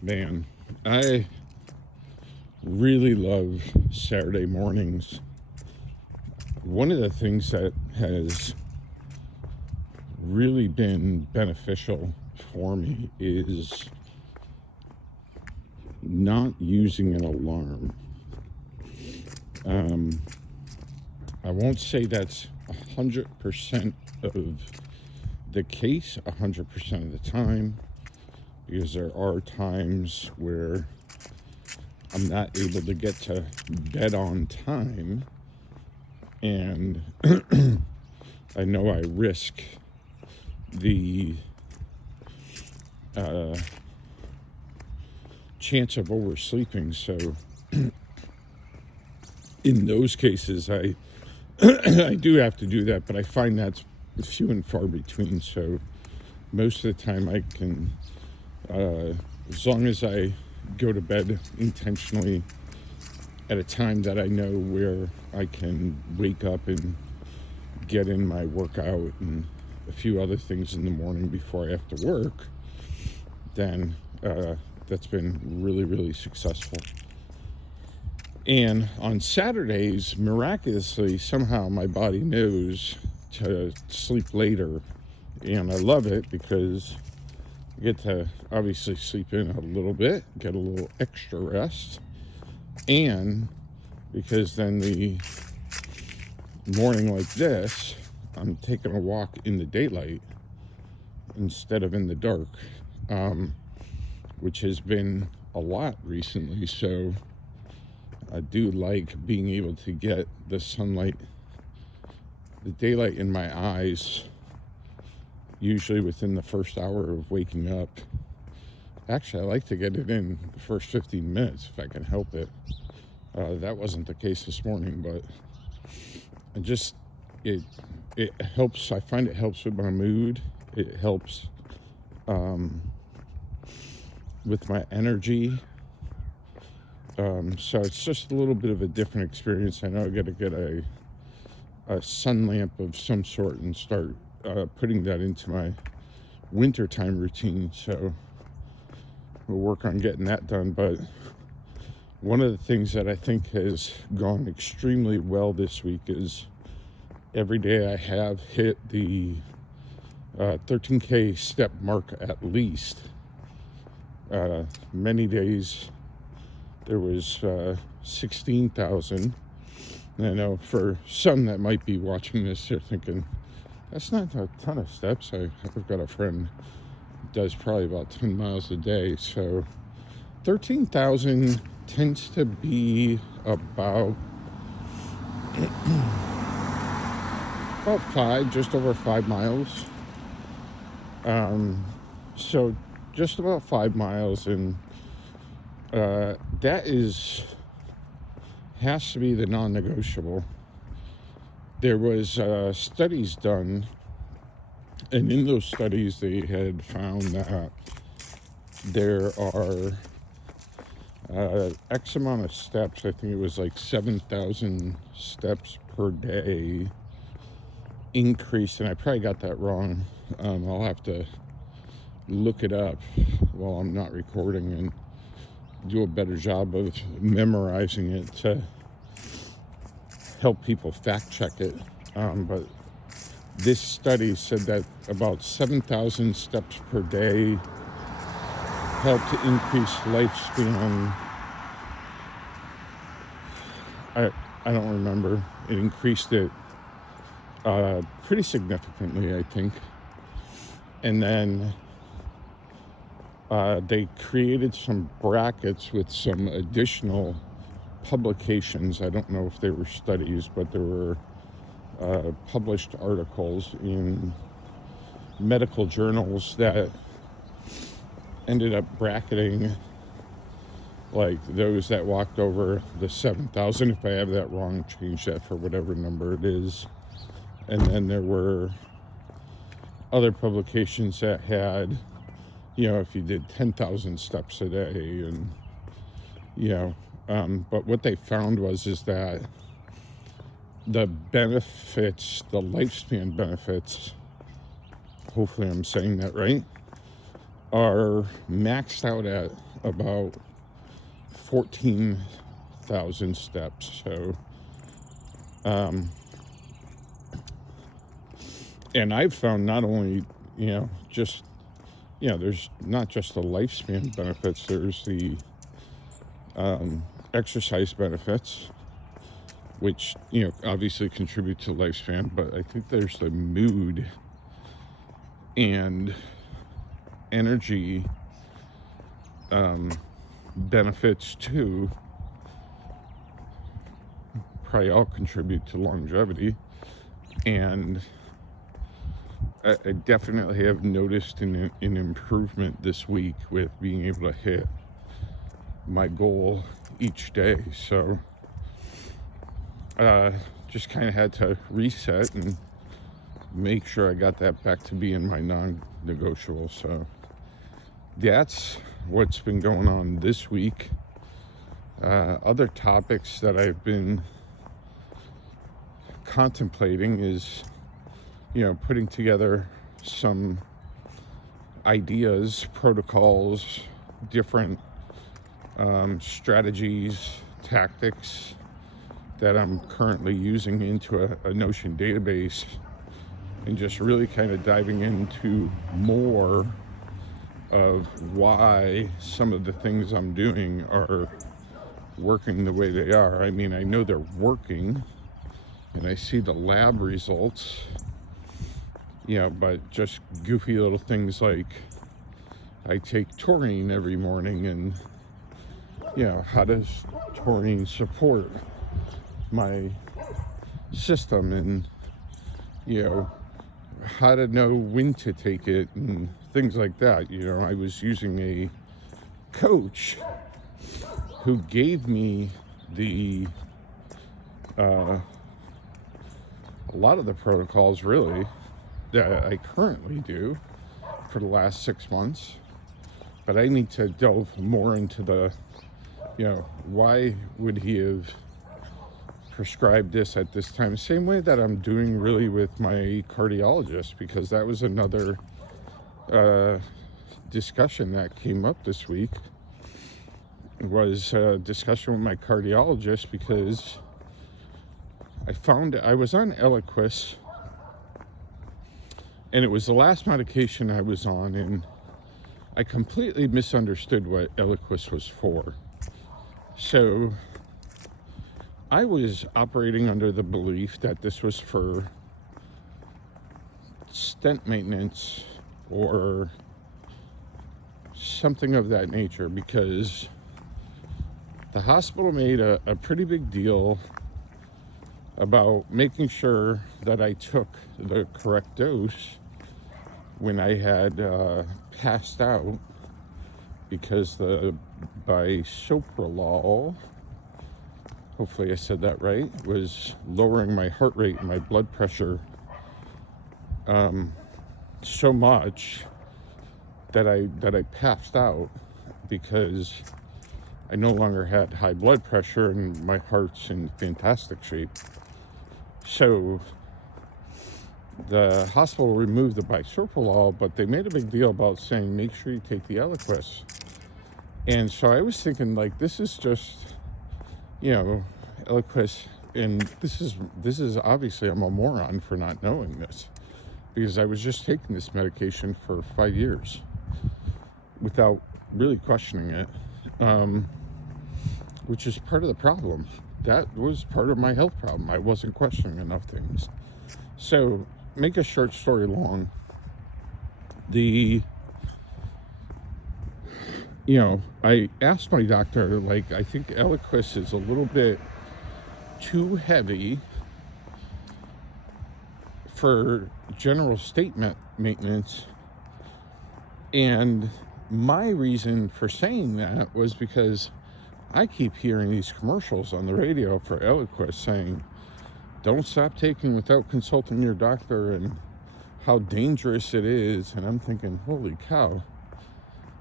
Man, I really love Saturday mornings. One of the things that has really been beneficial for me is not using an alarm. I won't say that's 100% of the case 100% of the time, because there are times where I'm not able to get to bed on time, and I know I risk the chance of oversleeping. So in those cases, I I do have to do that, but I find that's few and far between. So most of the time I can, as long as I go to bed intentionally at a time that I know where I can wake up and get in my workout and a few other things in the morning before I have to work, then that's been really, really successful. And on Saturdays, miraculously, somehow my body knows to sleep later. And I love it because I get to obviously sleep in a little bit, get a little extra rest. And because then the morning like this, I'm taking a walk in the daylight instead of in the dark, which has been a lot recently. So I do like being able to get the sunlight, the daylight in my eyes, usually within the first hour of waking up. Actually, I like to get it in the first 15 minutes if I can help it. That wasn't the case this morning, but it helps. I find it helps with my mood. It helps with my energy. So it's just a little bit of a different experience. I know I got to get a sun lamp of some sort and start putting that into my wintertime routine. So we'll work on getting that done. But one of the things that I think has gone extremely well this week is every day I have hit the 13K step mark at least. Many days there was 16,000. And I know for some that might be watching this, they're thinking, that's not a ton of steps. I've got a friend who does probably about 10 miles a day. So 13,000 tends to be about just over 5 miles. So just about 5 miles, and that has to be the non-negotiable. There was studies done, and in those studies they had found that there are X amount of steps. I think it was like 7,000 steps per day increase, and I probably got that wrong. I'll have to look it up while I'm not recording and do a better job of memorizing it to help people fact check it. But this study said that about 7,000 steps per day helped to increase lifespan. I don't remember. It increased it pretty significantly, I think. And then they created some brackets with some additional publications. I don't know if they were studies, but there were published articles in medical journals that ended up bracketing like those that walked over the 7,000. If I have that wrong, change that for whatever number it is. And then there were other publications that had, if you did 10,000 steps a day, and but what they found is that the benefits, the lifespan benefits, hopefully I'm saying that right, are maxed out at about 14,000 steps. So, and I've found not only, there's not just the lifespan benefits, there's the exercise benefits, which, obviously contribute to lifespan, but I think there's the mood and energy benefits too. Probably all contribute to longevity. And I definitely have noticed an improvement this week with being able to hit my goal each day. So just kind of had to reset and make sure I got that back to being my non-negotiable. So that's what's been going on this week. Other topics that I've been contemplating is, putting together some ideas, protocols, different strategies, tactics that I'm currently using into a Notion database, and just really kind of diving into more of why some of the things I'm doing are working the way they are. I mean, I know they're working and I see the lab results, but just goofy little things like I take taurine every morning, and how does taurine support my system, and how to know when to take it and things like that. I was using a coach who gave me a lot of the protocols really that I currently do for the last 6 months, but I need to delve more into the, why would he have prescribed this at this time? Same way that I'm doing really with my cardiologist, because that was another discussion that came up this week. It was a discussion with my cardiologist because I found I was on Eliquis, and it was the last medication I was on, and I completely misunderstood what Eliquis was for. So I was operating under the belief that this was for stent maintenance or something of that nature, because the hospital made a pretty big deal about making sure that I took the correct dose when I had passed out, because the bisoprolol, hopefully I said that right, was lowering my heart rate and my blood pressure so much that I passed out, because I no longer had high blood pressure and my heart's in fantastic shape. So the hospital removed the bisoprolol, but they made a big deal about saying, make sure you take the Eliquis. And so I was thinking, like, this is just, Eliquis, and this is obviously, I'm a moron for not knowing this, because I was just taking this medication for 5 years without really questioning it, which is part of the problem. That was part of my health problem. I wasn't questioning enough things. So, make a short story long, I asked my doctor, like, I think Eliquis is a little bit too heavy for general state maintenance. And my reason for saying that was because I keep hearing these commercials on the radio for Eliquis saying, don't stop taking without consulting your doctor, and how dangerous it is. And I'm thinking, holy cow,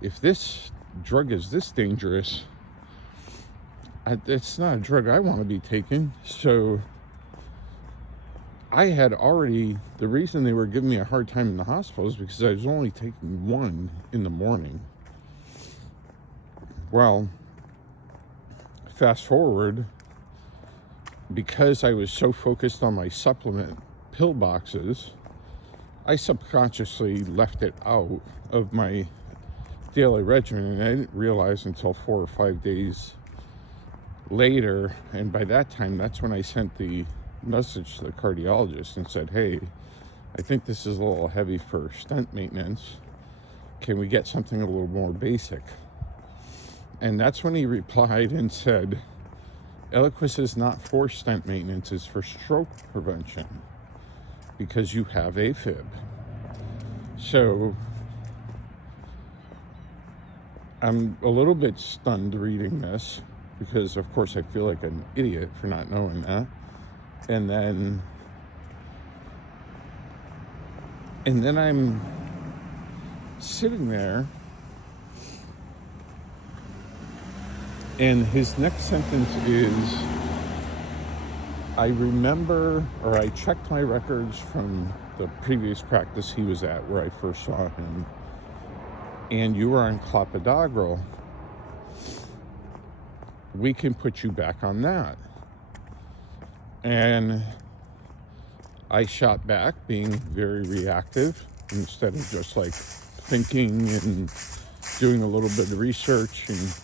if this drug is this dangerous, it's not a drug I want to be taking. So I had already, the reason they were giving me a hard time in the hospital is because I was only taking one in the morning. Well, fast forward, because I was so focused on my supplement pill boxes, I subconsciously left it out of my daily regimen, and I didn't realize until 4 or 5 days later. And by that time, that's when I sent the message to the cardiologist and said, hey, I think this is a little heavy for stent maintenance. Can we get something a little more basic? And that's when he replied and said, Eliquis is not for stent maintenance, it's for stroke prevention because you have AFib. So I'm a little bit stunned reading this because, of course, I feel like an idiot for not knowing that. And then I'm sitting there, and his next sentence is, I remember, or I checked my records from the previous practice he was at where I first saw him, and you were on clopidogrel. We can put you back on that. And I shot back, being very reactive, instead of just like thinking and doing a little bit of research and,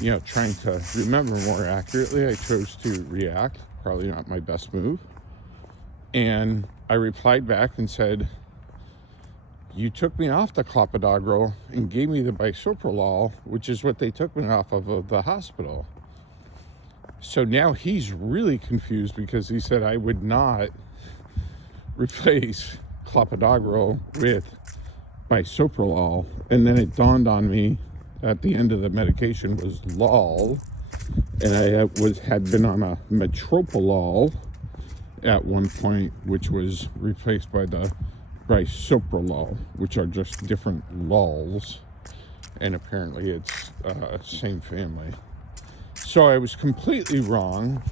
you know, trying to remember more accurately. I chose to react, probably not my best move. And I replied back and said, you took me off the clopidogrel and gave me the bisoprolol, which is what they took me off of the hospital. So now he's really confused because he said I would not replace clopidogrel with bisoprolol. And then it dawned on me at the end of the medication was LOL, and I had been on a metropolol at one point, which was replaced by the bisoprolol, which are just different lols, and apparently it's same family. So I was completely wrong,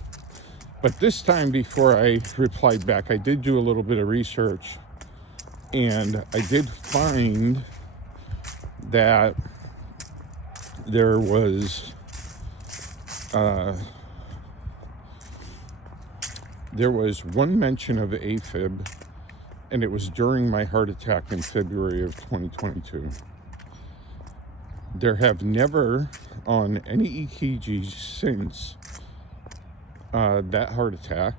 but this time before I replied back, I did do a little bit of research, and I did find that there was one mention of AFib, and it was during my heart attack in February of 2022. There have never, on any EKGs since that heart attack,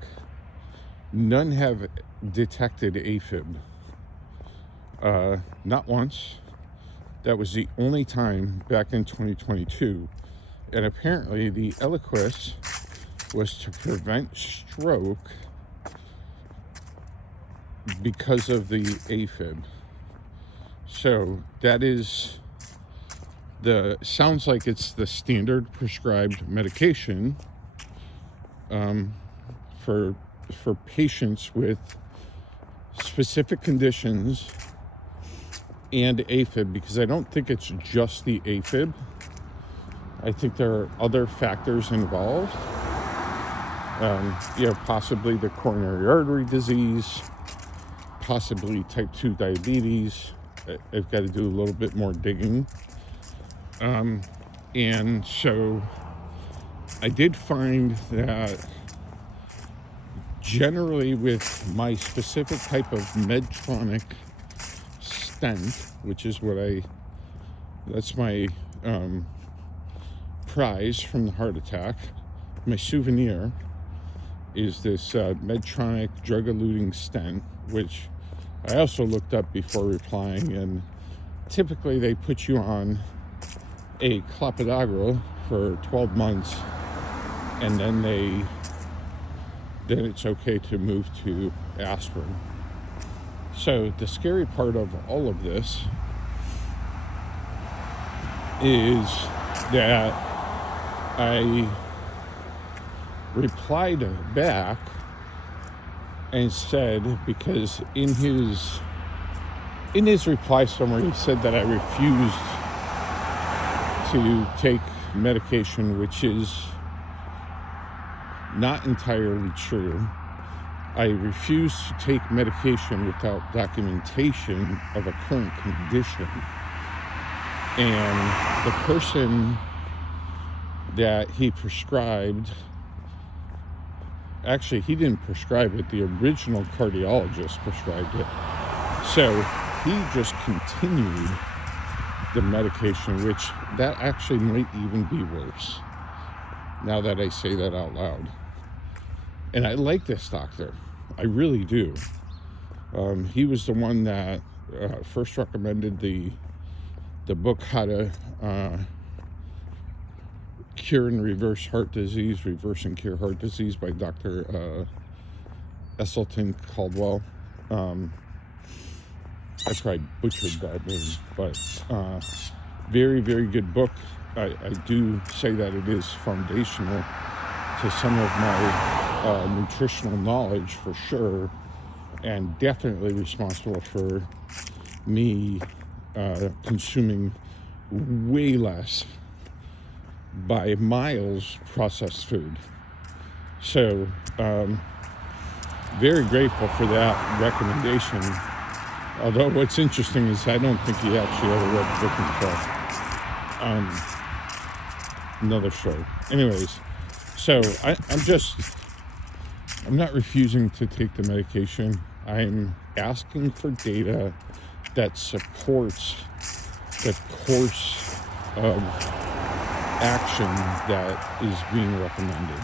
none have detected AFib. Not once. That was the only time back in 2022. And apparently the Eliquis was to prevent stroke because of the AFib. So that is sounds like it's the standard prescribed medication for patients with specific conditions and AFib, because I don't think it's just the AFib. I think there are other factors involved. Possibly the coronary artery disease, possibly type 2 diabetes. I've got to do a little bit more digging. And so I did find that generally with my specific type of Medtronic stent, which is that's my prize from the heart attack, my souvenir is this Medtronic drug-eluting stent, which I also looked up before replying, and typically they put you on a clopidogrel for 12 months, and then it's okay to move to aspirin. So the scary part of all of this is that I replied back and said, because in his reply summary, he said that I refused to take medication, which is not entirely true. I refuse to take medication without documentation of a current condition. And the person that he prescribed, actually, he didn't prescribe it. The original cardiologist prescribed it. So he just continued the medication, which that actually might even be worse, now that I say that out loud. And I like this doctor. I really do. He was the one that first recommended the book, How to Cure and Reverse Heart Disease, Reverse and Cure Heart Disease by Dr. Esselstyn Caldwell. I probably butchered that name, but very, very good book. I do say that it is foundational to some of my nutritional knowledge for sure, and definitely responsible for me consuming way less by miles processed food. So very grateful for that recommendation. Although what's interesting is I don't think he actually ever read the book himself. Another story. Anyways, so I'm not refusing to take the medication. I'm asking for data that supports the course of action that is being recommended.